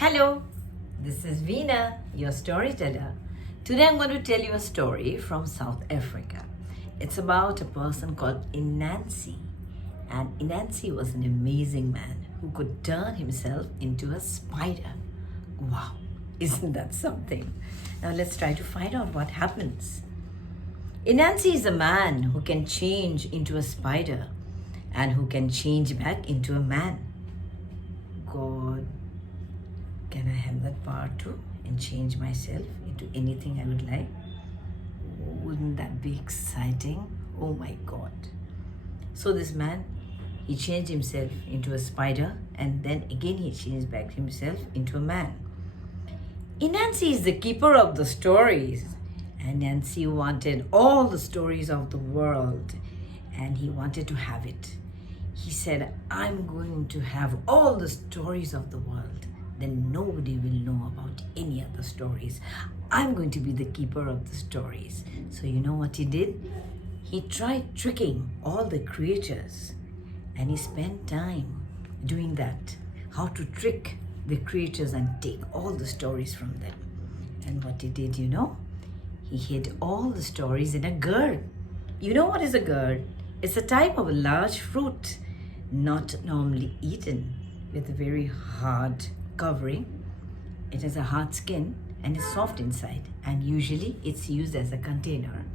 Hello, this is Veena, your storyteller. Today I'm going to tell you a story from South Africa. It's about a person called Enancee. And Enancee was an amazing man who could turn himself into a spider. Wow, isn't that something? Now let's try to find out what happens. Enancee is a man who can change into a spider and who can change back into a man. God, can I have that power too and change myself into anything I would like? Wouldn't that be exciting? Oh my God. So this man, he changed himself into a spider and then again he changed back himself into a man. Enancee is the keeper of the stories. And Enancee wanted all the stories of the world and he wanted to have it. He said, I'm going to have all the stories of the world. Then nobody will know about any other stories. I'm going to be the keeper of the stories. So you know what he did? He tried tricking all the creatures and he spent time doing that. How to trick the creatures and take all the stories from them. And what he did, you know? He hid all the stories in a gourd. You know what is a gourd? It's a type of a large fruit, not normally eaten, with a very hard covering. It has a hard skin and is soft inside, and usually it's used as a container.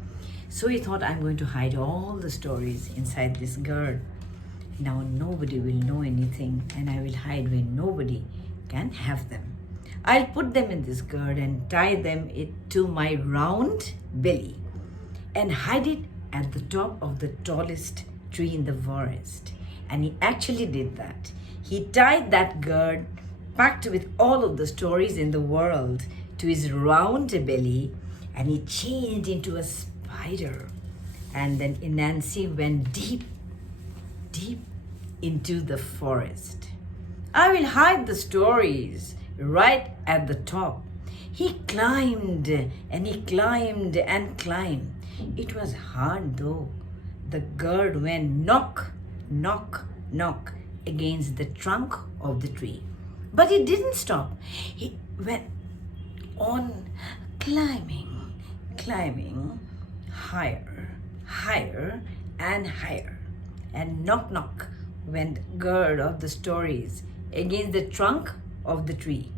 So he thought, I'm going to hide all the stories inside this gourd. Now nobody will know anything and I will hide where nobody can have them. I'll put them in this gourd and tie them to my round belly and hide it at the top of the tallest tree in the forest. And he actually did that. He tied that gourd packed with all of the stories in the world to his round belly and he changed into a spider. And then Enancee went deep into the forest. I will hide the stories right at the top. He climbed and he climbed and climbed. It was hard though. The gourd went knock, knock, knock against the trunk of the tree. But he didn't stop. He went on climbing, higher and higher. And knock, knock went gourd of the stories against the trunk of the tree.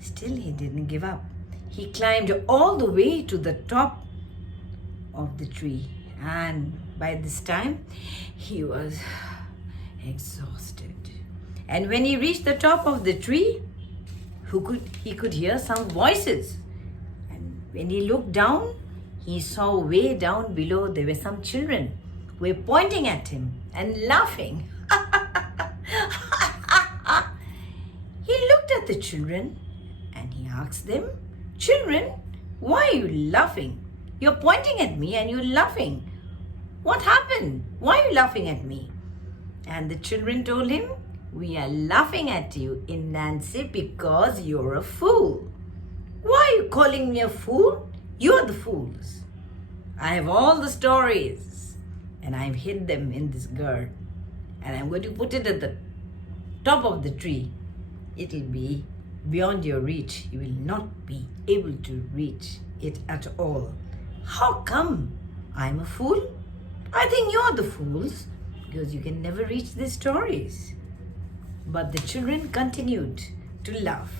Still he didn't give up. He climbed all the way to the top of the tree. And by this time, he was exhausted. And when he reached the top of the tree, he could hear some voices. And when he looked down, he saw way down below there were some children who were pointing at him and laughing. He looked at the children and he asked them, Children, why are you laughing? You're pointing at me and you're laughing. What happened? Why are you laughing at me? And the children told him, We are laughing at you, Enancee, because you're a fool. Why are you calling me a fool? You're the fools. I have all the stories and I've hid them in this gourd. And I'm going to put it at the top of the tree. It'll be beyond your reach. You will not be able to reach it at all. How come I'm a fool? I think you're the fools because you can never reach these stories. But the children continued to laugh.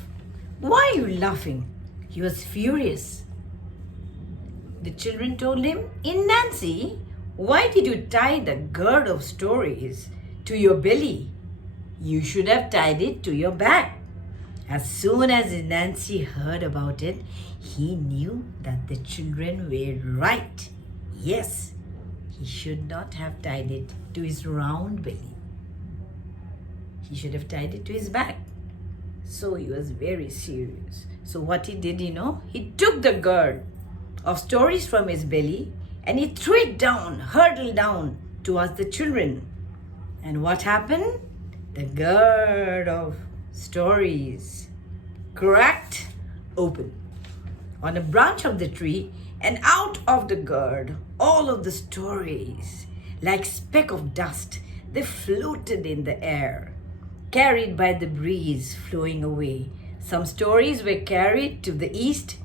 Why are you laughing? He was furious. The children told him, Enancee, why did you tie the gourd of stories to your belly? You should have tied it to your back. As soon as Enancee heard about it, he knew that the children were right. Yes, he should not have tied it to his round belly. He should have tied it to his back. So he was very serious. So what he did, he took the gourd of stories from his belly and he threw it down, hurtled down towards the children. And what happened? The gourd of stories cracked open on a branch of the tree, and out of the gourd, all of the stories, like speck of dust, they floated in the air, carried by the breeze flowing away. Some stories were carried to the east,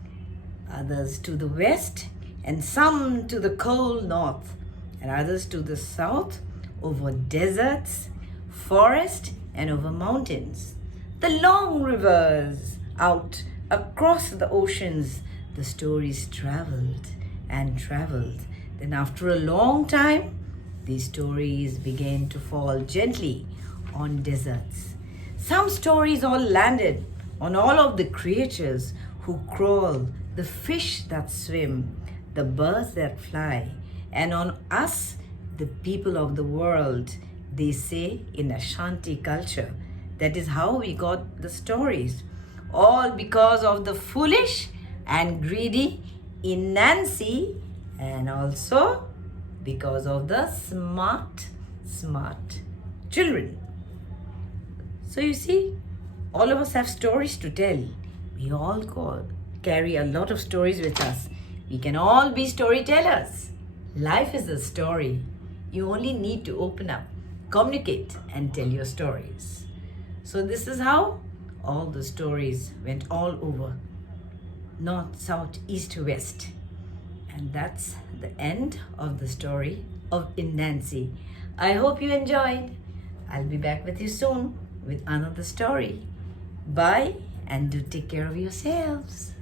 others to the west, and some to the cold north, and others to the south, over deserts, forest, and over mountains. The long rivers out across the oceans, the stories traveled and traveled. Then after a long time, these stories began to fall gently on deserts. Some stories all landed on all of the creatures who crawl, the fish that swim, the birds that fly, and on us, the people of the world, they say in Ashanti culture. That is how we got the stories. All because of the foolish and greedy Enancee, and also because of the smart children. So you see, all of us have stories to tell. We all carry a lot of stories with us. We can all be storytellers. Life is a story. You only need to open up, communicate, and tell your stories. So this is how all the stories went all over. North, south, east, west. And that's the end of the story of Enancee. I hope you enjoyed. I'll be back with you soon with another story. Bye, and do take care of yourselves.